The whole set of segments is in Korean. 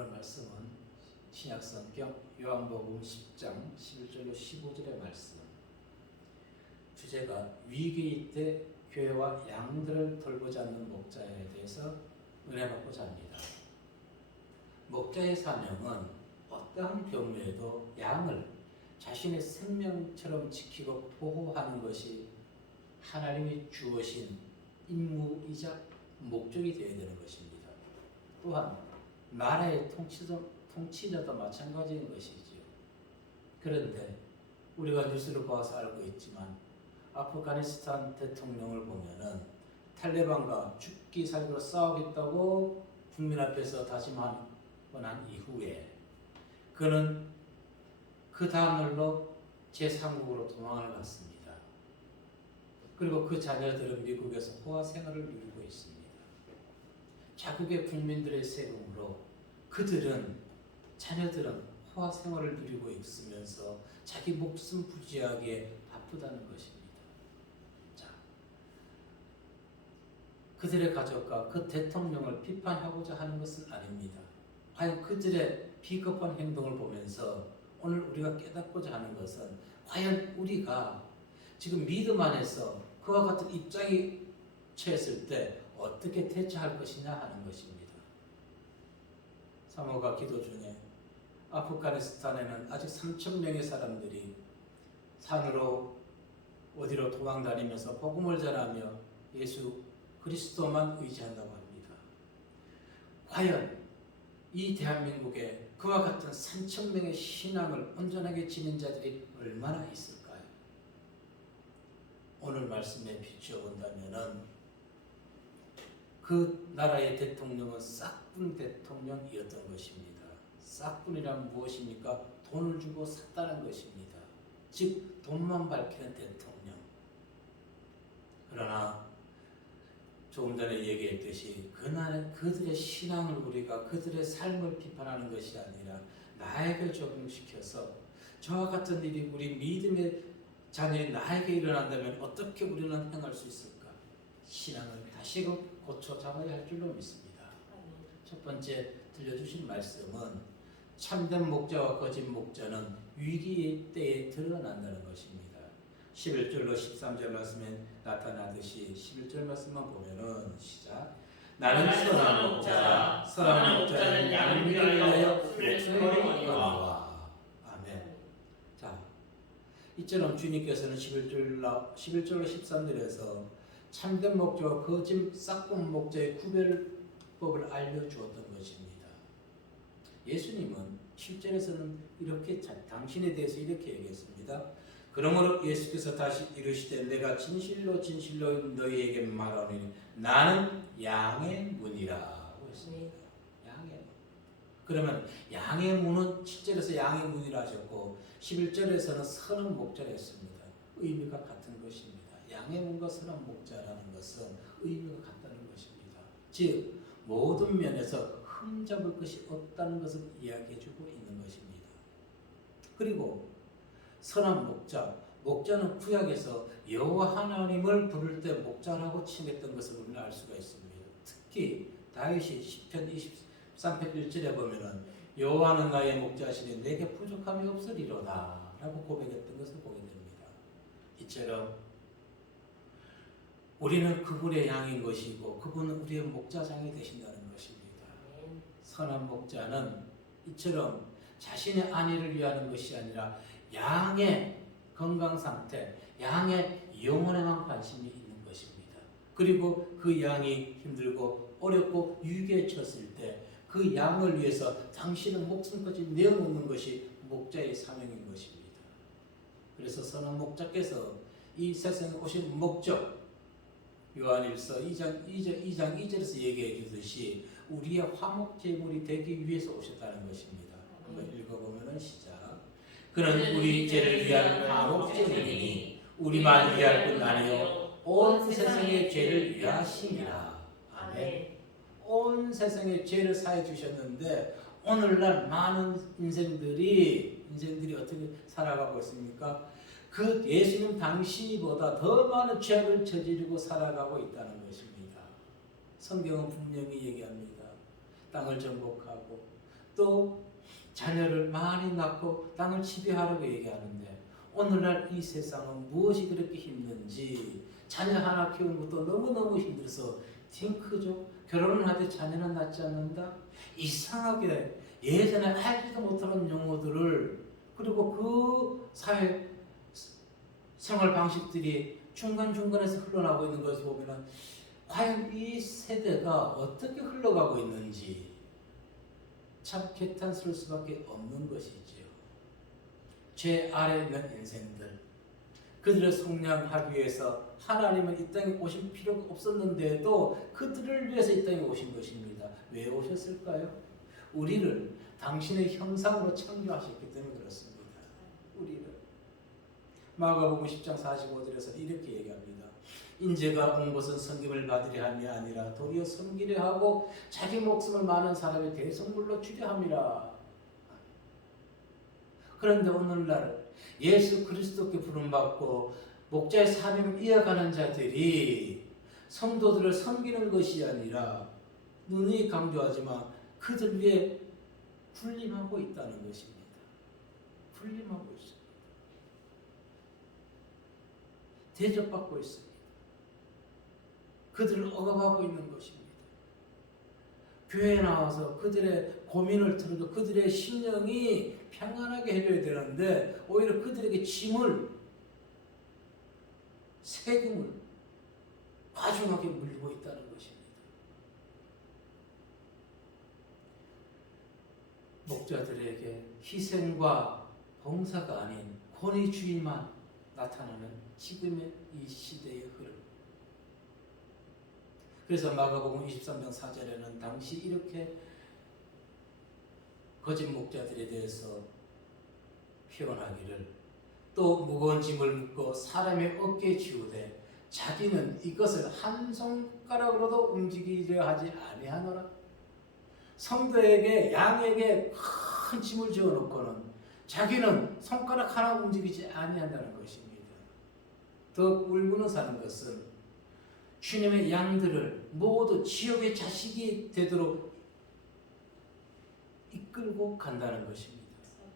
오늘 말씀은 신약성경 요한복음 10장 11절로 15절의 말씀. 주제가 위기일 때 교회와 양들을 돌보지 않는 목자에 대해서 은혜 받고자 합니다. 목자의 사명은 어떠한 경우에도 양을 자신의 생명처럼 지키고 보호하는 것이 하나님이 주어진 임무이자 목적이 되어야 되는 것입니다. 또한 나라의 통치자도 마찬가지인 것이지요. 그런데 우리가 뉴스를 봐서 알고 있지만 아프가니스탄 대통령을 보면은 탈레반과 죽기 살기로 싸우겠다고 국민 앞에서 다짐하고 난 이후에 그는 그 다음날로 제3국으로 도망을 갔습니다. 그리고 그 자녀들은 미국에서 호화 생활을 누리고 있습니다. 자국의 국민들의 세금으로 자녀들은 호화 생활을 누리고 있으면서 자기 목숨 부지하게 바쁘다는 것입니다. 자, 그들의 가족과 그 대통령을 비판하고자 하는 것은 아닙니다. 과연 그들의 비겁한 행동을 보면서 오늘 우리가 깨닫고자 하는 것은 과연 우리가 지금 믿음 안에서 그와 같은 입장이 처했을 때 어떻게 대처할 것이냐 하는 것입니다. 사모가 기도 중에 아프가니스탄에는 아직 3,000명의 사람들이 산으로 어디로 도망 다니면서 복음을 전하며 예수 그리스도만 의지한다고 합니다. 과연 이 대한민국에 그와 같은 3,000명의 신앙을 온전하게 지닌 자들이 얼마나 있을까요? 오늘 말씀에 비추어 본다면은 그 나라의 대통령은 싹군 대통령이었던 것입니다. 싹군이란 무엇입니까? 돈을 주고 샀다는 것입니다. 즉 돈만 밝히는 대통령. 그러나 조금 전에 얘기했듯이 그들의 신앙을 우리가 그들의 삶을 비판하는 것이 아니라 나에게 적용시켜서 저와 같은 일이 우리 믿음의 자녀인 나에게 일어난다면 어떻게 우리는 행할 수 있을까? 신앙을 다시금 고쳐 잡아야 할 줄로 믿습니다. 첫 번째 들려주신 말씀은 참된 목자와 거짓 목자는 위기의 때에 드러난다는 것입니다. 11절로 13절 말씀에 나타나듯이 11절 말씀만 보면은 시작. 나는 선한 목자라 선한 목자는 양을 위하여 목숨을 거니와. 아멘. 자, 이처럼 주님께서는 11절로 13절에서 참된 목자와 거짓 싹군 목자의 구별법을 알려주었던 것입니다. 예수님은 7절에서는 이렇게 당신에 대해서 이렇게 얘기했습니다. 그러므로 예수께서 다시 이르시되 내가 진실로 진실로 너희에게 말하노니 나는 양의 문이라고 했습니다. 양의 문. 그러면 양의 문은 7절에서 양의 문이라 하셨고 11절에서는 선한 목자라 했습니다. 의미가 같은 것입니다. 양의 문과 선한 목자라는 것은 의미가 같다는 것입니다. 즉 모든 면에서 흠잡을 것이 없다는 것을 이야기해주고 있는 것입니다. 그리고 선한 목자는 구약에서 여호와 하나님을 부를 때 목자라고 칭했던 것을 우리는 알 수가 있습니다. 특히 다윗이 시편 23편 1절에 보면은 여호와는 나의 목자시니 내게 부족함이 없으리로다 라고 고백했던 것을 보게 됩니다. 이처럼 우리는 그분의 양인 것이고 그분은 우리의 목자장이 되신다는 것입니다. 선한 목자는 이처럼 자신의 안위를 위하는 것이 아니라 양의 건강 상태, 양의 영혼에만 관심이 있는 것입니다. 그리고 그 양이 힘들고 어렵고 위기에 처했을 때 그 양을 위해서 당신의 목숨까지 내어놓는 것이 목자의 사명인 것입니다. 그래서 선한 목자께서 이 세상에 오신 목적, 요한일서 2장 2절에서 얘기해 주듯이 우리의 화목제물이 되기 위해서 오셨다는 것입니다. 한번 읽어보면 시작. 그는 우리 죄를 위한 화목제물이니 우리만 위할 뿐 아니요 온 세상의 죄를 위하심이라. 아멘. 온 세상의 죄를 사해 주셨는데 오늘날 많은 인생들이 어떻게 살아가고 있습니까? 그 예수님 당신보다 더 많은 죄악을 저지르고 살아가고 있다는 것입니다. 성경은 분명히 얘기합니다. 땅을 정복하고 또 자녀를 많이 낳고 땅을 지배하려고 얘기하는데 오늘날 이 세상은 무엇이 그렇게 힘든지 자녀 하나 키우는 것도 너무너무 힘들어서 딩크족 결혼을 하되 자녀는 낳지 않는다. 이상하게 예전에 알지도 못하는 용어들을 그리고 그 사회 생활 방식들이 중간중간에서 흘러나오고 있는 것을 보면 과연 이 세대가 어떻게 흘러가고 있는지 참 개탄스러울 수밖에 없는 것이지요. 죄 아래 있는 인생들, 그들을 속량하기 위해서 하나님은 이 땅에 오실 필요가 없었는데도 그들을 위해서 이 땅에 오신 것입니다. 왜 오셨을까요? 우리를 당신의 형상으로 창조하셨기 때문에 그렇습니다. 우리를. 마가복음 10장 45절에서 이렇게 얘기합니다. 인재가 온 것은 섬김을 받으려 함이 아니라 도리어 섬기려 하고 자기 목숨을 많은 사람의 대성물로 주려 함이라. 그런데 오늘날 예수 그리스도께 부름받고 목자의 사명을 이어가는 자들이 성도들을 섬기는 것이 아니라 누누이 강조하지만 그들 위해 군림하고 있다는 것입니다. 군림하고 있습니다. 대접받고 있습니다. 그들을 억압하고 있는 것입니다. 교회에 나와서 그들의 고민을 들어도 그들의 심령이 평안하게 해줘야 되는데 오히려 그들에게 짐을, 세금을 과중하게 물리고 있다는 것입니다. 목자들에게 희생과 봉사가 아닌 권위주의만 나타나는 지금의 이 시대의 흐름. 그래서 마가복음 23장 4절에는 당시 이렇게 거짓 목자들에 대해서 표현하기를 또 무거운 짐을 묶고 사람의 어깨에 지우되 자기는 이것을 한 손가락으로도 움직이려 하지 아니하노라. 성도에게 양에게 큰 짐을 지어놓고는 자기는 손가락 하나 움직이지 아니한다는 것입니다. 더 울고는 사는 것은 주님의 양들을 모두 지옥의 자식이 되도록 이끌고 간다는 것입니다.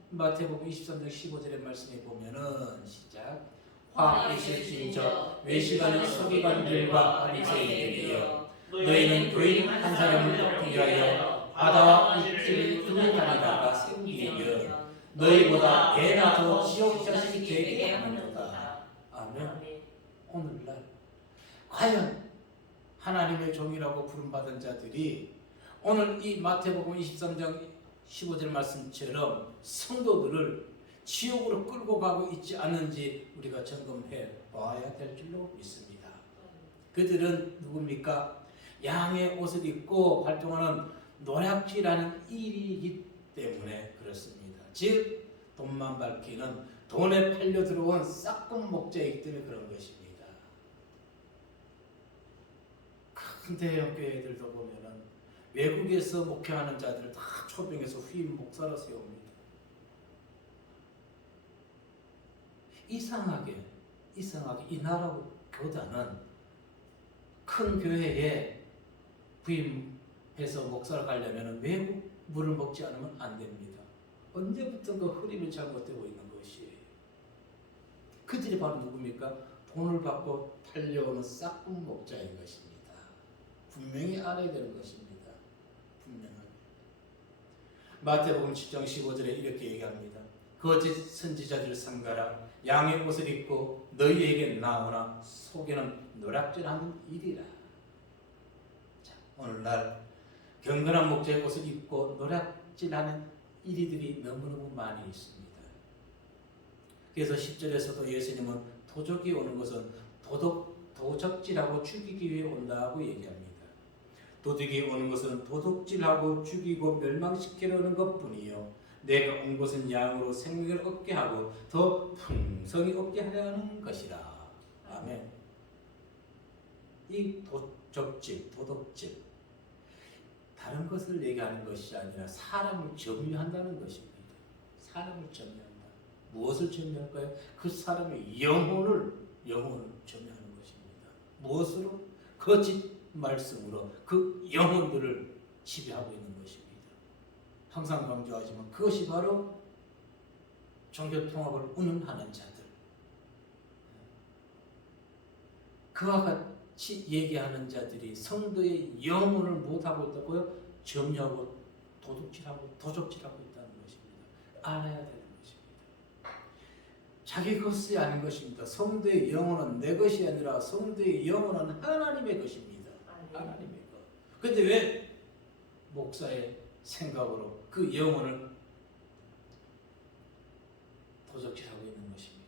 마태복음 23장 15절의 말씀에 보면은 시작. 화 있으신 저 외식하는 서기관들과 바리새인들이여 너희는 교인 한 사람을 얻기 위하여 바다와 물길을 두루 다니다가 생기면 너희보다 애나 더 지옥 자식이 되게 하는도다. 아멘. 오늘날 과연 하나님의 종이라고 부름받은 자들이 오늘 이 마태복음 23장 15절 말씀처럼 성도들을 지옥으로 끌고 가고 있지 않은지 우리가 점검해 봐야 될 줄로 믿습니다. 그들은 누굽니까? 양의 옷을 입고 활동하는 노략질하는 일이기 때문에 그렇습니다. 즉 돈만 밝히는 돈에 팔려 들어온 싹금 목자이기 때문에 그런 것입니다. 큰 대형 교회들도 보면은 외국에서 목회하는 자들을 다 초빙해서 후임 목사로 세웁니다. 이상하게 이 나라보다는 큰 교회에 부임해서 목사로 가려면 외국 물을 먹지 않으면 안 됩니다. 언제부턴가 흐름이 잘못되고 있는 것이에요. 그들이 바로 누굽니까? 돈을 받고 팔려오는 싹금 목자인 것입니다. 분명히 알아야 되는 것입니다. 분명하게. 마태복음 10장 15절에 이렇게 얘기합니다. 거짓 선지자들 삼가라. 양의 옷을 입고 너희에게 나오나 속에는 노략질하는 일이라. 자, 오늘날 경건한 목자의 옷을 입고 노략질하는 이리들이 너무너무 많이 있습니다. 그래서 10절에서도 예수님은 도적이 오는 것은 도적질하고 죽이기 위해 온다고 얘기합니다. 도둑이 오는 것은 도둑질하고 죽이고 멸망시키려는 것뿐이요 내가 온 것은 양으로 생명을 얻게 하고 더 풍성히 얻게 하려는 것이라. 아멘. 이 도적질, 도둑질 다른 것을 얘기하는 것이 아니라 사람을 점유한다는 것입니다. 사람을 점유한다. 무엇을 점유할까요? 그 사람의 영혼을 점유하는 것입니다. 무엇으로? 거짓 말씀으로 그 영혼들을 지배하고 있는 것입니다. 항상 강조하지만 그것이 바로 종교 통합을 운운하는 자들. 그와 같이 얘기하는 자들이 성도의 영혼을 못하고 있다고요? 점유하고 도둑질하고 도적질하고 있다는 것입니다. 알아야 되는 것입니다. 자기 것이 아닌 것입니다. 성도의 영혼은 내 것이 아니라 성도의 영혼은 하나님의 것입니다. 하나님의 것. 그런데 왜 목사의 생각으로 그 영혼을 도적질하고 있는 것입니까?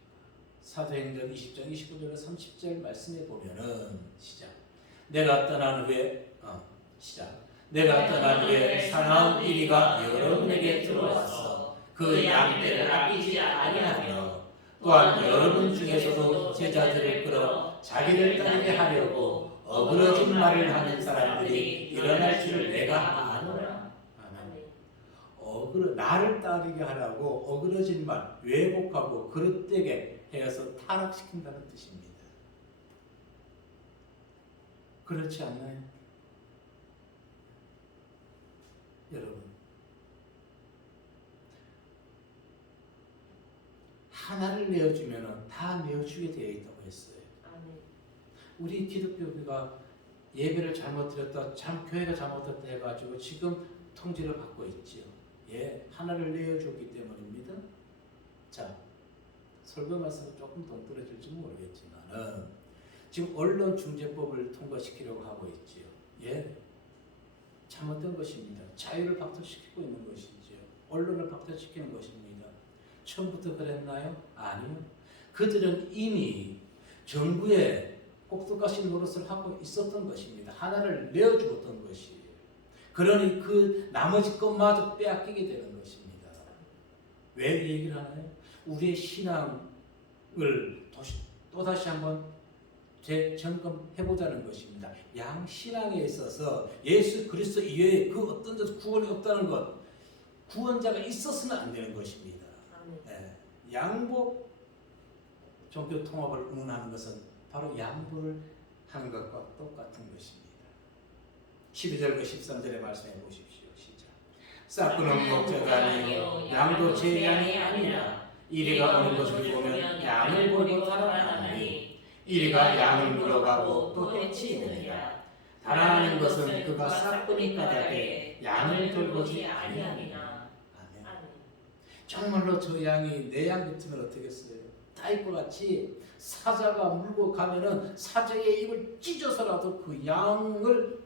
사도행전 20장 29절과 30절 말씀에 보면은 시작. 내가 떠난 후에 내가 떠난 후에 사나운 이리가 여러분에게 들어와서 그 양떼를 아끼지 아니하며 또한 여러분 중에서도 제자들을 끌어 자기를 따르게 하려고 어그러진 말을 하는 사람들이 일어날 줄 내가 아노라. 나를 따르게 하라고 어그러진 말, 왜곡하고 그릇되게 해서 타락시킨다는 뜻입니다. 그렇지 않나요? 여러분, 하나를 내어주면 다 내어주게 되어 있다고 했어요. 우리 기독교가 예배를 잘못 드렸다, 교회가 잘못했다 해가지고 지금 통지를 받고 있지요. 하나를 내어줬기 때문입니다. 자, 설교 말씀은 조금 동떨어질지 모르겠지만은 지금 언론중재법을 통과시키려고 하고 있지요. 잘못된 것입니다. 자유를 박탈시키고 있는 것이지요. 언론을 박탈시키는 것입니다. 처음부터 그랬나요? 아니요. 그들은 이미 정부의 꼭두가시 노릇을 하고 있었던 것입니다. 하나를 내어주었던 것이에요. 그러니 그 나머지 것마저 빼앗기게 되는 것입니다. 왜 이 얘기를 하나요? 우리의 신앙을 또다시 한번 재점검해보자는 것입니다. 양신앙에 있어서 예수 그리스도 이외에 그 어떤 데서 구원이 없다는 것, 구원자가 있어서는 안 되는 것입니다. 양보 종교 통합을 운운하는 것은 바로 양보를 하는 것과 똑같은 것입니다. 12절과 13절의 말씀해 보십시오. 시작. 싹구는 목자가 아니요 양도 제 양이 아니라 이리가 오는 것을 보면 양을 보고 달아나니 이리가 양을 물어가고 또 해치느니라. 달아나는 것은 그가 싹구니 까닭에 양을 돌보지 아니하니라. 정말로 저 양이 내 양 같으면 어떻겠어요? 다윗과 같이 사자가 물고 가면은 사자의 입을 찢어서라도 그 양을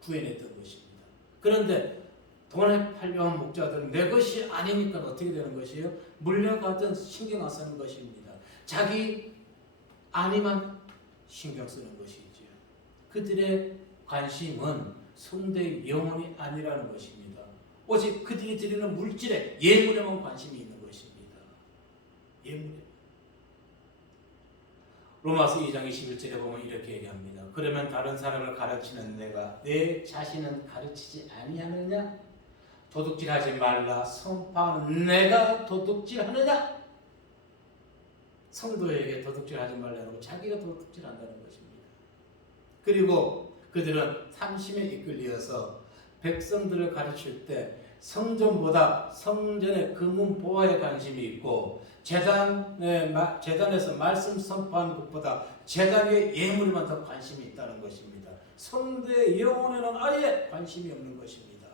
구해냈던 것입니다. 그런데 돈에 팔려온 목자들은 내 것이 아니니까 어떻게 되는 것이에요? 물려가든 신경 안 쓰는 것입니다. 자기 안위만 신경 쓰는 것이지요. 그들의 관심은 성도의 영혼이 아니라는 것입니다. 오직 그들이 드리는 물질에 예물에만 관심이 있는 것입니다. 예물에. 로마서 2장 21절에 보면 이렇게 얘기합니다. 그러면 다른 사람을 가르치는 내가 내 자신은 가르치지 아니하느냐? 도둑질하지 말라 선포하는 내가 도둑질하느냐? 성도에게 도둑질하지 말라고 자기가 도둑질한다는 것입니다. 그리고 그들은 탐심에 이끌려서 백성들을 가르칠 때 성전보다 성전의 금은 보화에 관심이 있고 재단에서 말씀 선포하는 것보다 재단 위의 예물에만 더 관심이 있다는 것입니다. 성도의 영혼에는 아예 관심이 없는 것입니다.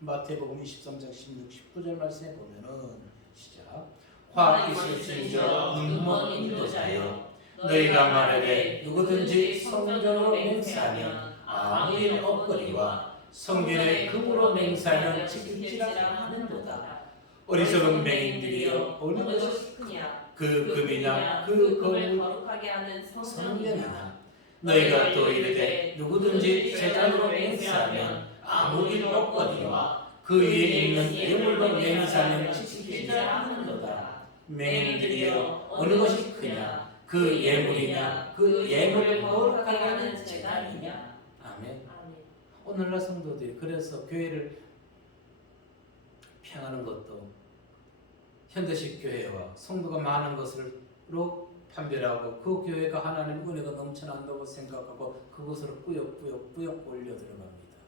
마태복음 23장 16, 19절 말씀에 보면은 시작. 화 있을진저 눈먼 인도자여 너희가 말하되 누구든지 성전으로 맹세하면 아무 일 없거니와 성전의 금으로 맹세하면 지킬지라 하는도다. 어리석은 맹인들이여 어느 것이 크냐 그 금이냐 그 금을 거룩하게 하는 성전이냐 너희가 또 이르되 누구든지 제단으로 맹세하면 아무 일 없거니와 그 위에 있는 예물로 맹세하면 지킬지라 하는도다. 맹인들이여 어느 것이 크냐 그 예물이냐 그 예물을 거룩하게 하는 제단이냐. 아멘. 오늘날 성도들이 그래서 교회를 평하는 것도 현대식 교회와 성도가 많은 것으로 판별하고 그 교회가 하나님의 은혜가 넘쳐난다고 생각하고 그것으로 뿌옇뿌옇 올려 들어갑니다.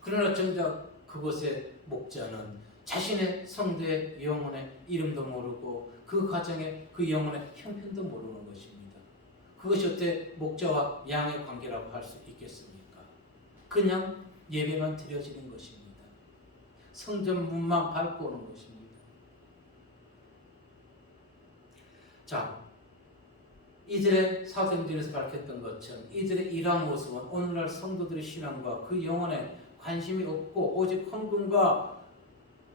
그러나 정작 그곳의 목자는 자신의 성도의 영혼의 이름도 모르고 그 가정의 그 영혼의 형편도 모르는 것입니다. 그것이 어때 목자와 양의 관계라고 할 수 있겠습니까? 그냥 예배만 드려지는 것입니다. 성전 문만 밟고 오는 것입니다. 자, 이들의 사도행전에서 밝혔던 것처럼 이들의 이러한 모습은 오늘날 성도들의 신앙과 그 영혼에 관심이 없고 오직 헌금과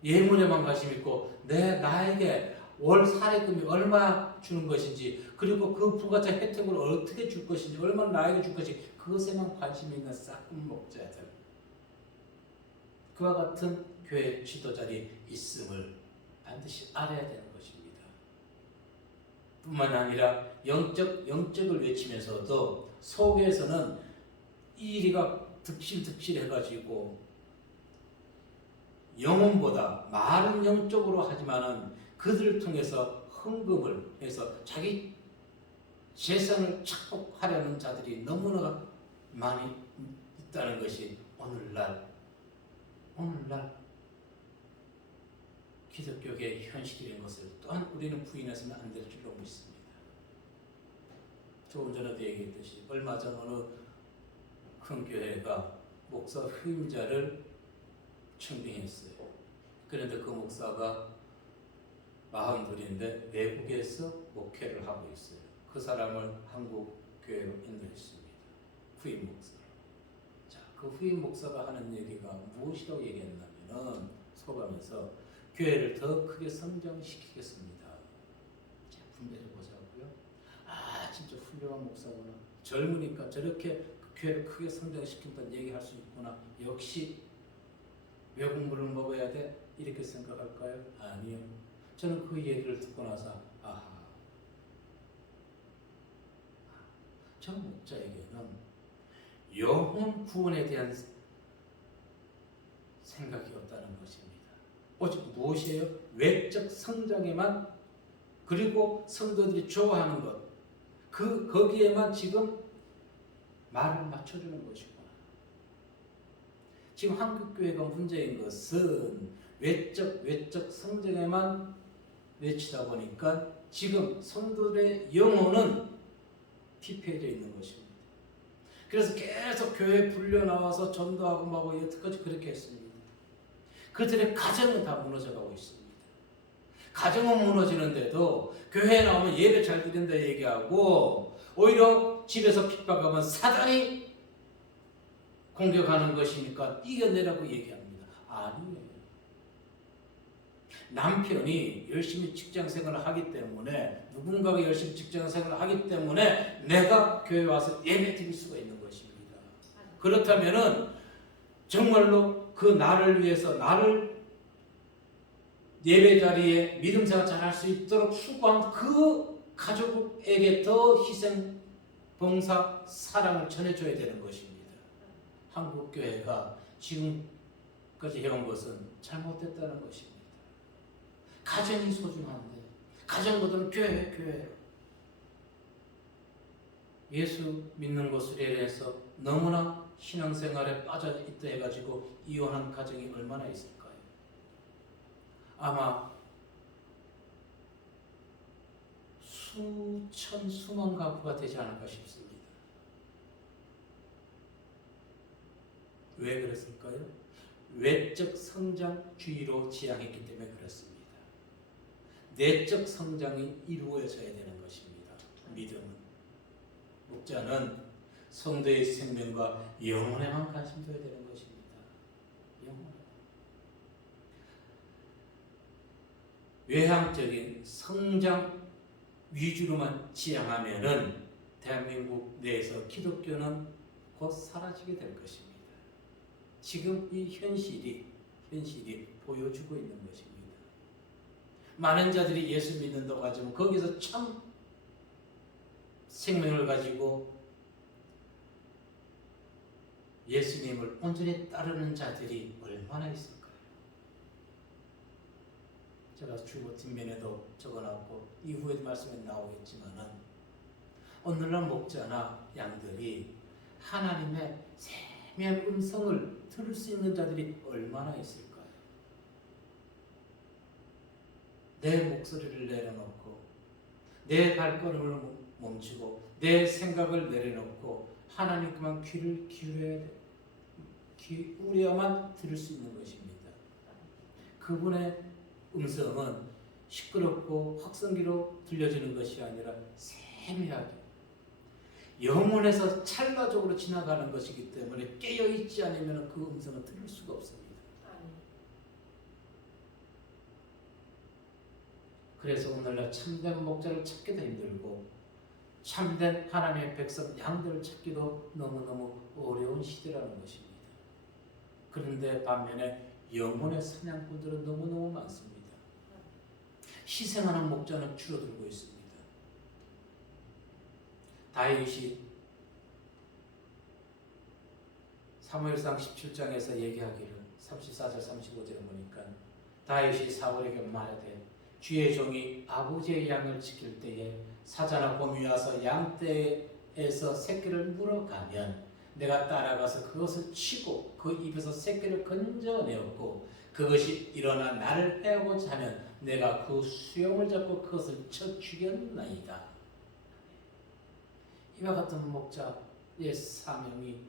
예물에만 관심이 있고 나에게 월 사례금이 얼마 주는 것인지 그리고 그 부가적 혜택을 어떻게 줄 것인지 얼마나 나에게 줄 것인지 그것에만 관심이 있는 싹금 목자들, 그와 같은 교회 지도자들이 있음을 반드시 알아야 되는 것입니다. 뿐만 아니라 영적을 외치면서도 속에서는 이 일이가 득실해가지고 영혼보다 말은 영적으로 하지만은 그들을 통해서 헌금을 해서 자기 재산을 착복하려는 자들이 너무나 많이 있다는 것이 오늘날 기독교계의 현실인 것을 또한 우리는 부인해서는 안 될 줄로 믿습니다. 조금 전에도 얘기했듯이 얼마 전 어느 큰 교회가 목사 후임자를 청빙했어요. 그런데 그 목사가 42인데 외국에서 목회를 하고 있어요. 그 사람을 한국 교회로 인도했습니다. 후임 목사로. 자, 그 후임 목사가 하는 얘기가 무엇이라고 얘기했냐면은 속하면서 교회를 더 크게 성장시키겠습니다. 자, 분별해 보자고요. 아, 진짜 훌륭한 목사구나. 젊으니까 저렇게 교회를 크게 성장시킨다는 얘기할 수 있구나. 역시 외국물을 먹어야 돼? 이렇게 생각할까요? 아니요. 저는 그 얘기를 듣고 나서 저 목자에게는 영혼 구원에 대한 생각이 없다는 것입니다. 오직 무엇이에요? 외적 성장에만, 그리고 성도들이 좋아하는 것, 거기에만 지금 말을 맞춰주는 것이구나. 지금 한국교회가 문제인 것은 외적 성장에만 외치다 보니까 지금 성도들의 영혼은 피폐해져 있는 것입니다. 그래서 계속 교회에 불려 나와서 전도하고 막 여태까지 그렇게 했습니다. 그들의 가정은 다 무너져가고 있습니다. 가정은 무너지는데도 교회에 나오면 예배 잘 드린다 얘기하고 오히려 집에서 핍박하면 사단이 공격하는 것이니까 이겨내라고 얘기합니다. 아니에요. 남편이 열심히 직장 생활을 하기 때문에, 누군가가 열심히 직장 생활을 하기 때문에 내가 교회에 와서 예배 드릴 수가 있는 것입니다. 그렇다면은 정말로 그 나를 위해서 나를 예배 자리에 믿음 생활 잘할 수 있도록 수고한 그 가족에게 더 희생, 봉사, 사랑을 전해줘야 되는 것입니다. 한국 교회가 지금까지 해온 것은 잘못됐다는 것입니다. 가정이 소중한데 가정보다는 교회. 예수 믿는 것으로 인해서 너무나 신앙생활에 빠져 있다 해가지고 이혼한 가정이 얼마나 있을까요? 아마 수만 가구가 되지 않을까 싶습니다. 왜 그랬을까요? 외적 성장주의로 지향했기 때문에 그렇습니다. 내적 성장이 이루어져야 되는 것입니다. 믿음은. 목자는 성도의 생명과 영혼에만 관심 둬야 되는 것입니다. 영혼. 외향적인 성장 위주로만 지향하면은 대한민국 내에서 기독교는 곧 사라지게 될 것입니다. 지금 이 현실이 보여주고 있는 것입니다. 많은 자들이 예수 믿는다고 하지만 거기서 참 생명을 가지고 예수님을 온전히 따르는 자들이 얼마나 있을까요? 제가 주보 뒷면에도 적어놨고 이후에 말씀에 나오겠지만은 오늘날 목자나 양들이 하나님의 세미한 음성을 들을 수 있는 자들이 얼마나 있을까요? 내 목소리를 내려놓고 내 발걸음을 멈추고 내 생각을 내려놓고 하나님께만 귀를 기울여야 돼. 기울여야만 들을 수 있는 것입니다. 그분의 음성은 시끄럽고 확성기로 들려지는 것이 아니라 세밀하게 영혼에서 찰나적으로 지나가는 것이기 때문에 깨어있지 않으면 그 음성은 들을 수가 없습니다. 그래서 오늘날 참된 목자를 찾기도 힘들고 참된 하나님의 백성 양들을 찾기도 너무너무 어려운 시대라는 것입니다. 그런데 반면에 영혼의 사냥꾼들은 너무너무 많습니다. 희생하는 목자는 줄어들고 있습니다. 다윗이 사무엘상 17장에서 얘기하기를 34절 35절에 보니까 다윗이 사울에게 말하되 주의 종이 아버지의 양을 지킬 때에 사자나 곰이 와서 양떼에서 새끼를 물어가면 내가 따라가서 그것을 치고 그 입에서 새끼를 건져내었고 그것이 일어나 나를 해오고자 하면 내가 그 수염을 잡고 그것을 쳐 죽였나이다. 이와 같은 목자의 사명이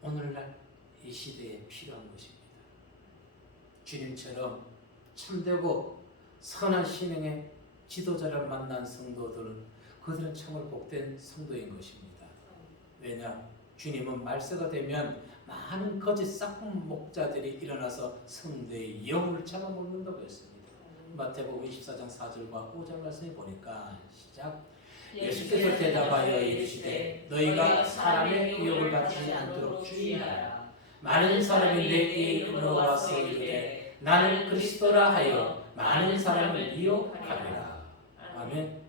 오늘날 이 시대에 필요한 것입니다. 주님처럼 참되고 선한 신앙의 지도자를 만난 성도들은 그들은 참으로 복된 성도인 것입니다. 왜냐? 주님은 말세가 되면 많은 거짓 싹군 목자들이 일어나서 성도의 영혼을 잡아먹는다고 했습니다. 마태복음 24장 4절과 5절 말씀에 보니까 시작. 예수께서 대답하여 이르시되 너희가 사람의 의혹을 받지 않도록 주의하라. 많은 사람이 내게 이름으로 와서 이르되 나는 그리스도라 하여 많은 사람을 미혹하리라. 아멘.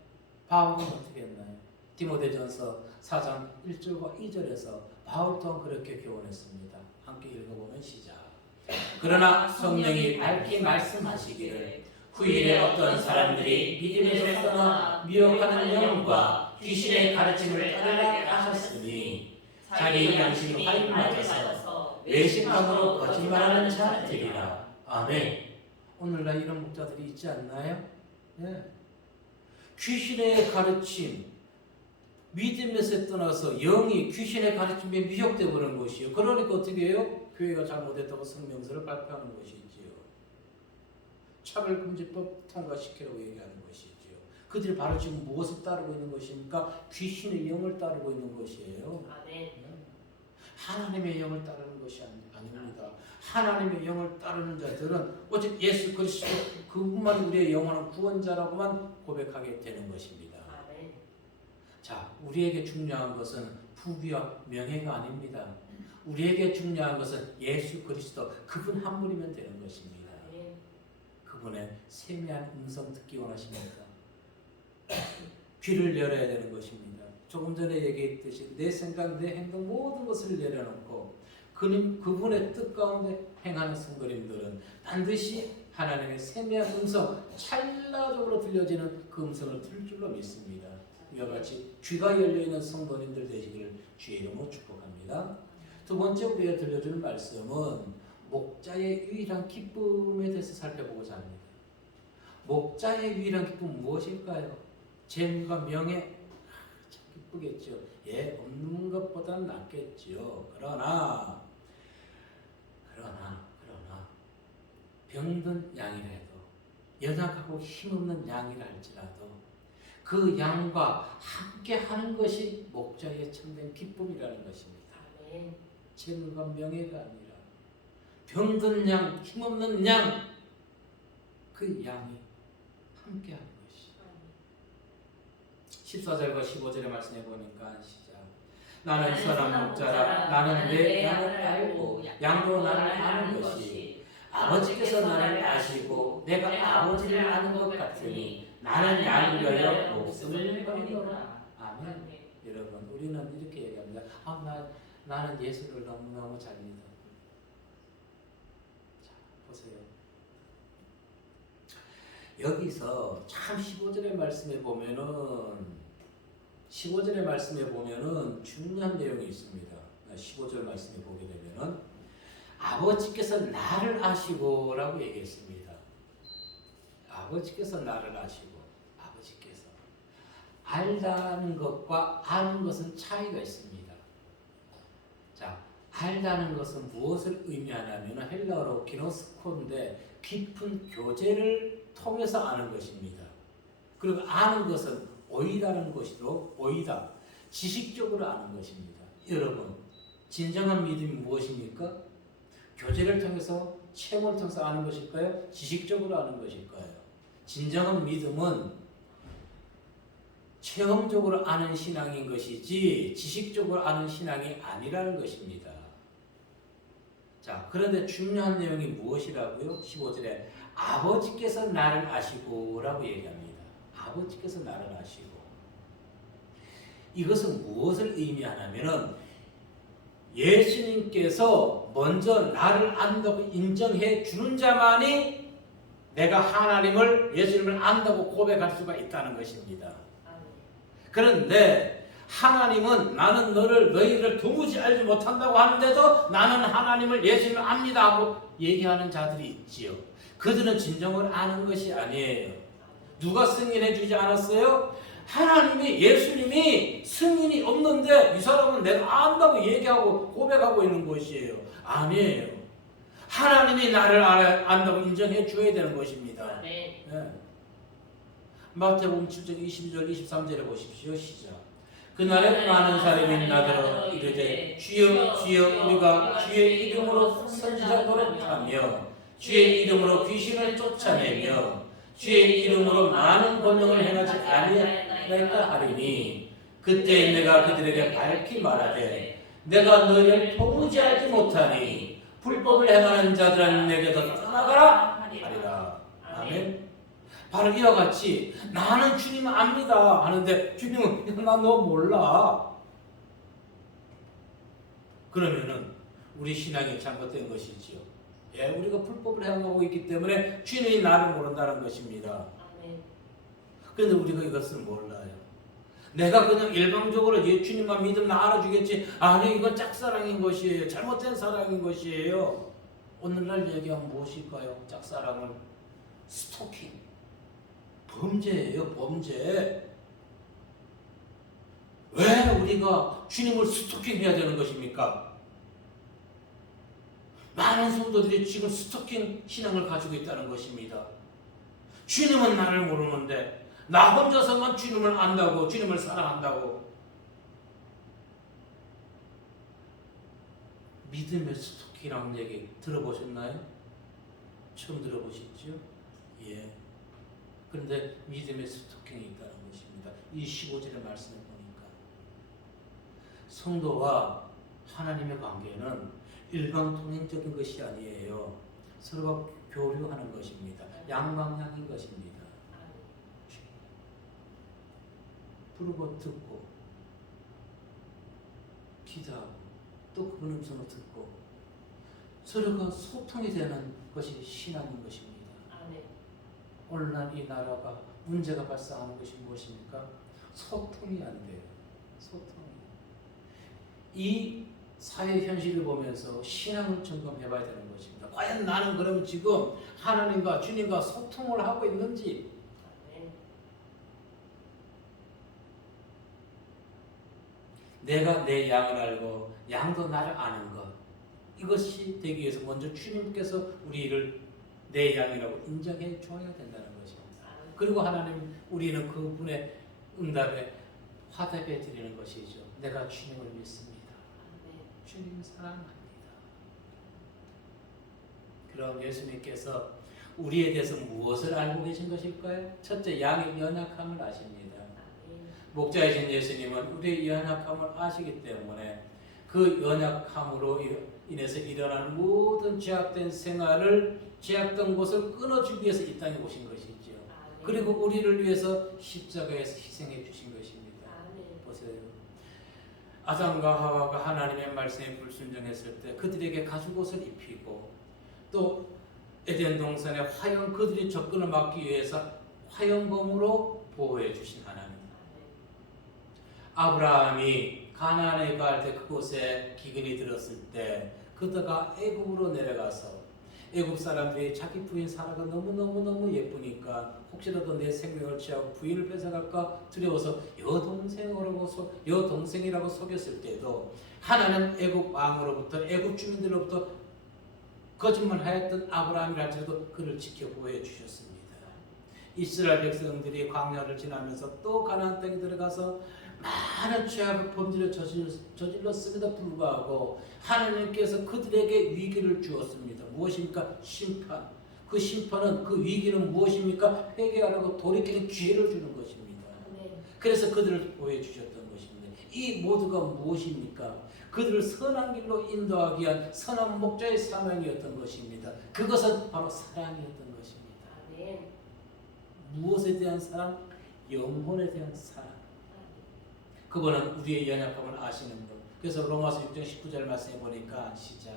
바울은 어떻게 했나요? 디모데전서 4장 1절과 2절에서 바울 또한 그렇게 교훈했습니다. 함께 읽어보면 시작. 그러나 성령이 밝히 말씀하시기를 후일에 어떤 사람들이 믿음에서 떠나 미혹하는 영과 귀신의 가르침을 따르라 하셨으니 자기 양심이 화인 맞아서 외식함으로 거짓말하는 자들이라. 아멘. 오늘날 이런 목자들이 있지 않나요? 네. 귀신의 가르침, 믿음에서 떠나서 영이 귀신의 가르침에 미혹되어 버리는 것이요. 그러니까 어떻게 해요? 교회가 잘못했다고 성명서를 발표하는 것이지요. 차별금지법 통과시키라고 얘기하는 것이지요. 그들이 바로 지금 무엇을 따르고 있는 것입니까? 귀신의 영을 따르고 있는 것이에요. 아멘. 하나님의 영을 따르는 것이 아닙니다. 하나님의 영을 따르는 자들은 오직 예수 그리스도 그분만 우리의 영원한 구원자라고만 고백하게 되는 것입니다. 아멘. 자, 우리에게 중요한 것은 부귀와 명예가 아닙니다. 우리에게 중요한 것은 예수 그리스도 그분 한 분이면 되는 것입니다. 아멘. 그분의 세미한 음성 듣기 원하십니까? 귀를 열어야 되는 것입니다. 조금 전에 얘기했듯이 내 생각, 내 행동 모든 것을 내려놓고 그분의 뜻 가운데 행하는 성도님들은 반드시 하나님의 세미한 음성, 찰나적으로 들려지는 그 음성을 들을 줄로 믿습니다. 이와 같이 귀가 열려있는 성도님들 되시기를 주의 이름으로 축복합니다. 두 번째 우리가 들려주는 말씀은 목자의 유일한 기쁨에 대해서 살펴보고자 합니다. 목자의 유일한 기쁨은 무엇일까요? 재물과 명예, 참 기쁘겠죠. 예, 없는 것보다는 낫겠죠. 그러나 병든 양이라도 연약하고 힘없는 양이라 할지라도 그 양과 함께 하는 것이 목자의 참된 기쁨이라는 것입니다. 아멘. 재물과 명예가 아니라 병든 양, 힘없는 양, 그 양이 함께 하는 것이. 14절과 15절의 말씀해 보니까 시작. 나는 선한 목자라. 나는 내 양을 알고 양도 나를 아는 것이 아버지께서 나를 아시고 내가 아버지를 아는 것 같으니 나는 양을 위하여 목숨을 버리노라. 아멘. 여러분, 우리는 이렇게 얘기합니다. 나는 예수를 너무너무 잘 믿어. 자, 보세요. 여기서 참 15절의 말씀에 보면은 중요한 내용이 있습니다. 15절 말씀에 보게 되면은 아버지께서 나를 아시고라고 얘기했습니다. 아버지께서 나를 아시고, 아버지께서 알다는 것과 아는 것은 차이가 있습니다. 자, 알다는 것은 무엇을 의미하냐면 헬라어로 기노스코인데 깊은 교제를 통해서 아는 것입니다. 그리고 아는 것은 오이다는 것이로 오이다, 지식적으로 아는 것입니다. 여러분, 진정한 믿음이 무엇입니까? 교제를 통해서 체험을 통해서 아는 것일까요? 지식적으로 아는 것일까요? 진정한 믿음은 체험적으로 아는 신앙인 것이지 지식적으로 아는 신앙이 아니라는 것입니다. 자, 그런데 중요한 내용이 무엇이라고요? 15절에 아버지께서 나를 아시고 라고 얘기합니다. 아버지께서 나를 아시고. 이것은 무엇을 의미하냐면은 예수님께서 먼저 나를 안다고 인정해 주는 자만이 내가 하나님을, 예수님을 안다고 고백할 수가 있다는 것입니다. 그런데 하나님은 나는 너희를 도무지 알지 못한다고 하는데도 나는 하나님을, 예수님을 압니다 하고 얘기하는 자들이 있지요. 그들은 진정을 아는 것이 아니에요. 누가 승인해 주지 않았어요? 하나님이, 예수님이 승인이 없는데 이 사람은 내가 안다고 얘기하고 고백하고 있는 것이에요. 아니에요. 하나님이 나를 안다고 인정해 줘야 되는 것입니다. 네. 마태복음 7장 22절 23절에 보십시오. 시작. 그날에 많은 사람이 나더러 이르되 주여 주여 우리가 주의 이름으로 선지자 노릇하며 주의 이름으로 귀신을 쫓아내며 주의 이름으로 많은 권능을 행하지 아니하였다 하리니 그때 내가 그들에게 밝히 말하되 내가 너희를 도무지 알지 못하니 불법을 행하는 자들은 내게서 떠나가라 하리라. 아멘. 바로 이와 같이 나는 주님 압니다 하는데 주님은 나 너 몰라. 그러면은 우리 신앙이 잘못된 것이지요. 예, 우리가 불법을 행하고 있기 때문에 주님이 나를 모른다는 것입니다. 그런데 우리가 이것을 몰라요. 내가 그냥 일방적으로 주님만 믿으면 알아주겠지. 아니, 이건 짝사랑인 것이에요. 잘못된 사랑인 것이에요. 오늘날 얘기하면 무엇일까요? 짝사랑은 스토킹. 범죄예요, 범죄. 왜 우리가 주님을 스토킹해야 되는 것입니까? 많은 성도들이 지금 스토킹 신앙을 가지고 있다는 것입니다. 주님은 나를 모르는데 나 혼자서만 주님을 안다고, 주님을 사랑한다고. 믿음의 스토킹이라는 얘기 들어보셨나요? 처음 들어보셨죠? 예. 그런데 믿음의 스토킹이 있다는 것입니다. 이 15절의 말씀을 보니까 성도와 하나님의 관계는 일방통행적인 것이 아니에요. 서로가 교류하는 것입니다. 양방향인 것입니다. 부르고 듣고 기도하고 또 그분 음성을 듣고 서로가 소통이 되는 것이 신앙인 것입니다. 오늘날 이 나라가 문제가 발생하는 것이 무엇입니까? 소통이 안 돼요. 소통이. 이 사회 현실을 보면서 신앙을 점검해 봐야 되는 것입니다. 과연 나는 그럼 지금 하나님과 주님과 소통을 하고 있는지. 내가 내 양을 알고 양도 나를 아는 것. 이것이 되기 위해서 먼저 주님께서 우리를 내 양이라고 인정해 줘야 된다는 것입니다. 그리고 하나님, 우리는 그분의 응답에 화답해 드리는 것이죠. 내가 주님을 믿습니다. 주님 사랑합니다. 그럼 예수님께서 우리에 대해서 무엇을 알고 계신 것일까요? 첫째, 양의 연약함을 아십니다. 목자이신 예수님은 우리의 연약함을 아시기 때문에 그 연약함으로 인해서 일어나는 모든 죄악된 생활을, 죄악된 것을 끊어주기 위해서 이 땅에 오신 것이죠. 그리고 우리를 위해서 십자가에서 희생해 주신 것입니다. 보세요. 아담과 하와가 하나님의 말씀에 불순종했을 때 그들에게 가죽옷을 입히고 또 에덴 동산에 화염, 그들이 접근을 막기 위해서 화염검으로 보호해 주신 하나님. 아브라함이 가나안에 갈 때 그곳에 기근이 들었을 때 그들가 애굽으로 내려가서 애굽 사람들이 자기 부인 사라가 너무 예쁘니까 혹시라도 내 생명을 취하고 부인을 뺏어갈까 두려워서 여동생이라고 속였을 때도 하나는 애굽 왕으로부터 애굽 주민들로부터 거짓말하였던 아브라함이랄지라도 그를 지켜 보호해 주셨습니다. 이스라엘 백성들이 광야를 지나면서 또 가나안 땅에 들어가서 많은 죄악을 범죄를 저질렀음에도 불구하고 하나님께서 그들에게 위기를 주었습니다. 무엇입니까? 심판. 그 심판은, 그 위기는 무엇입니까? 회개하라고 돌이키는 기회를 주는 것입니다. 그래서 그들을 보호해 주셨던 것입니다. 이 모두가 무엇입니까? 그들을 선한 길로 인도하기 위한 선한 목자의 사명이었던 것입니다. 그것은 바로 사랑이었던 것입니다. 무엇에 대한 사랑? 영혼에 대한 사랑. 그거는 우리의 연약함을 아시는 분. 그래서 로마서 6장 19절 말씀해 보니까 시작.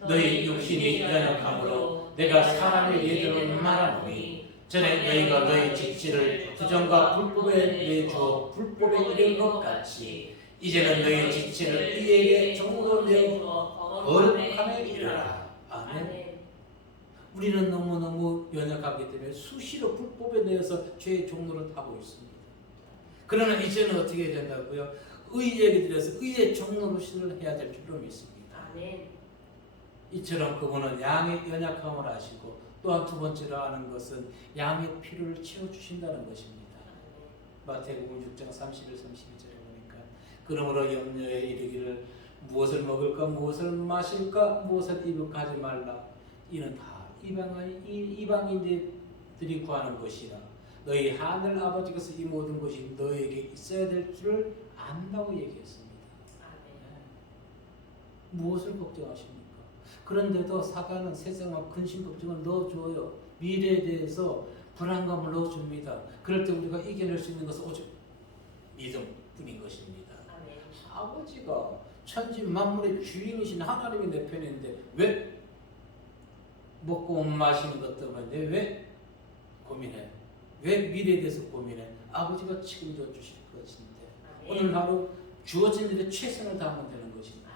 너희 육신이 연약함으로 내가 사람의 예대로 말하노니 전에 너희가 너희 지체를 부정과 불법에 내주어 불법에 이른 것 같이 이제는 너희 지체를 의에게 종으로 내어 거룩함에 이르라. 아멘. 우리는 너무너무 연약하기 때문에 수시로 불법에 내어서 죄의 종로를 타고 있습니다. 그러나 이제는 어떻게 된다고요? 의에게 들여서 의의 종로를 해야 될 필요가 있습니다. 아멘. 이처럼 그분은 양의 연약함을 아시고 또한 두 번째로 아는 것은 양의 필요를 채워주신다는 것입니다. 마태복음 6장 31, 32절에 보니까 그러므로 염려에 이르기를 무엇을 먹을까 무엇을 마실까 무엇을 입을까 하지 말라. 이는 다 이방인들이 구하는 것이라. 너희 하늘 아버지께서 이 모든 것이 너에게 있어야 될 줄을 안다고 얘기했습니다. 무엇을 걱정하십니까? 그런데도 사단은 세상과 근심 걱정을 넣어줘요. 미래에 대해서 불안감을 넣어줍니다. 그럴 때 우리가 이겨낼 수 있는 것은 오직 믿음뿐인 것입니다. 아버지가 천지 만물의 주인이신 하나님이 내 편에 있는데 왜 먹고 마시는 것 때문에 왜 고민해? 왜 미래에 대해서 고민해? 아버지가 책임져 주실 것인데 오늘 하루 주어진 일에 최선을 다하면 되는 것입니다.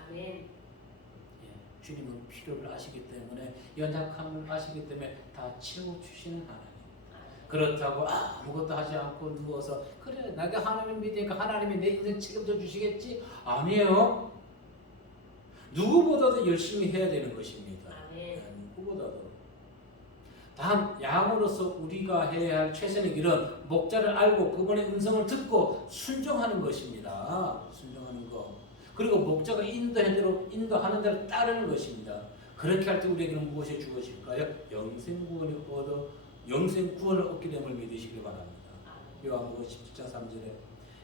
주님은 필요를 아시기 때문에 연약함을 아시기 때문에 다 채워주시는 하나님. 그렇다고 아무것도 하지 않고 누워서 그래 내가 하나님 믿으니까 하나님이 내 인생 책임져 주시겠지? 아니에요. 누구보다도 열심히 해야 되는 것입니다. 누구보다도. 단 양으로서 우리가 해야 할 최선의 길은 목자를 알고 그분의 음성을 듣고 순종하는 것입니다. 순종하는 거. 그리고 목자가 인도하는 대로 따르는 것입니다. 그렇게 할 때 우리에게는 무엇이 주어질까요? 영생 구원을 얻게 됨을 믿으시길 바랍니다. 요한복음 17장 3절에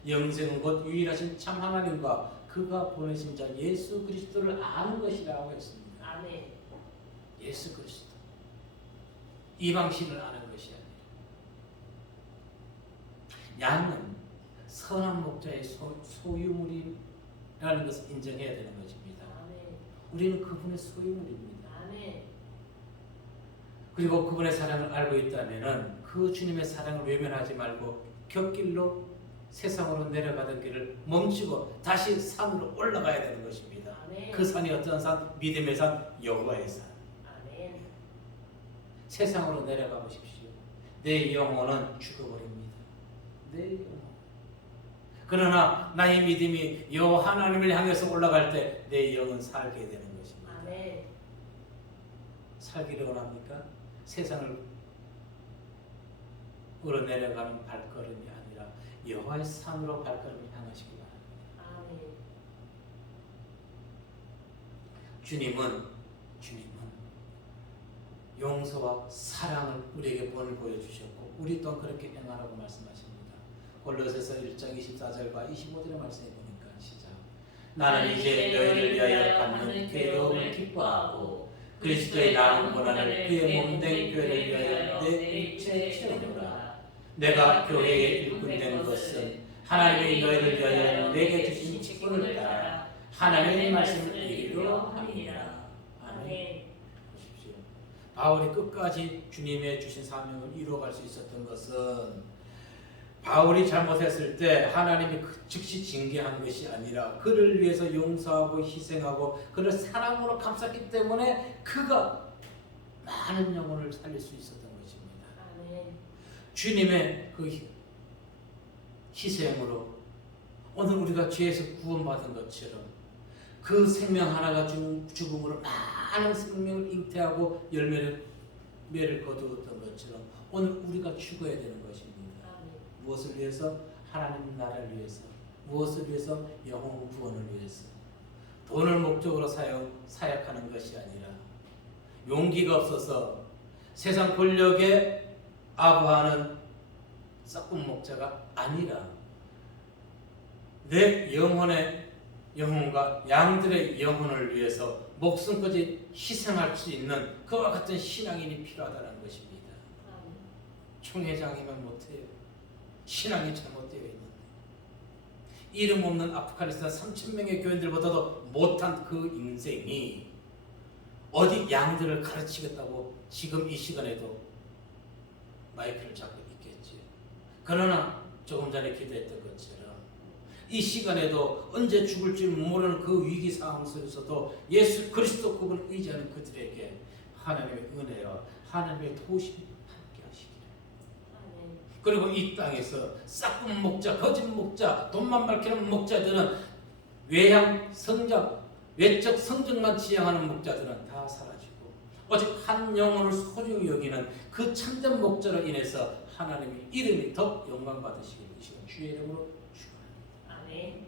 영생은 곧 유일하신 참 하나님과 그가 보내신 자 예수 그리스도를 아는 것이라고 했습니다. 아멘. 예수 그리스도. 이방신을 아는 것이 아니라 양은 선한 목자의 소유물이라는 것을 인정해야 되는 것입니다. 아멘. 우리는 그분의 소유물입니다. 아멘. 그리고 그분의 사랑을 알고 있다면 그 주님의 사랑을 외면하지 말고 곁길로 세상으로 내려가던 길을 멈추고 다시 산으로 올라가야 되는 것입니다. 아멘. 그 산이 어떤 산? 믿음의 산, 여호와의 산. 아멘. 세상으로 내려가 보십시오. 내 영혼은 죽어버립니다. 내 영혼. 그러나 나의 믿음이 여호와 하나님을 향해서 올라갈 때 내 영은 살게 되는 것입니다. 아멘. 살기를 원합니까? 세상을 으로 내려가는 발걸음이 아니라 여호와의 산으로 발걸음을 향하시기 바랍니다. 아멘. 주님은 용서와 사랑을 우리에게 본을 보여주셨고 우리 또한 그렇게 행하라고 말씀하십니다. 골로새서 1장 24절과 25절의 말씀에 보니까 시작. 나는 이제 너희를 위하여 받는 괴로움을 기뻐하고 그리스도의 나은 고난을 그의 몸된 교회를 위하여 내 일체에 채우노라. 내가 교회에 일꾼된 것은 하나님이 너희를 위하여 내게 주신 직분을 따라 하나님의 말씀을 이루려 함이니라. 아멘. 보십시오. 바울이 끝까지 주님의 주신 사명을 이루어갈 수 있었던 것은 바울이 잘못했을 때 하나님이 즉시 징계한 것이 아니라 그를 위해서 용서하고 희생하고 그를 사랑으로 감쌌기 때문에 그가 많은 영혼을 살릴 수 있었던 것입니다. 아멘. 주님의 그 희생으로 오늘 우리가 죄에서 구원받은 것처럼 그 생명 하나가 죽음으로 많은 생명을 잉태하고 열매를 거두었던 것처럼 오늘 우리가 죽어야 되는 것입니다. 아멘. 무엇을 위해서? 하나님 나라를 위해서. 무엇을 위해서? 영혼 구원을 위해서. 돈을 목적으로 사역하는 것이 아니라 용기가 없어서 세상 권력에 아부하는 썩은 목자가 아니라 내 영혼과 양들의 영혼을 위해서 목숨까지 희생할 수 있는 그와 같은 신앙인이 필요하다는 것입니다. 아멘. 총회장이면 못해요. 신앙이 잘못되어 있는데 이름 없는 아프가니스탄 3,000명의 교인들보다도 못한 그 인생이 어디 양들을 가르치겠다고 지금 이 시간에도 마이크를 잡고 있겠지요. 그러나 조금 전에 기도했던 것처럼 이 시간에도 언제 죽을지 모르는 그 위기 상황 속에서도 예수 그리스도 그분을 의지하는 그들에게 하나님의 은혜와 하나님의 도우심이 함께 하시기를. 아멘. 그리고 이 땅에서 싹군 목자, 거짓 목자, 돈만 밝히는 목자들은 외적 성적만 지향하는 목자들은 다 사라지고 오직 한 영혼을 소중히 여기는 그 참된 목자로 인해서 하나님의 이름이 더 영광 받으시기를 주의 이름으로 축원합니다. 아멘.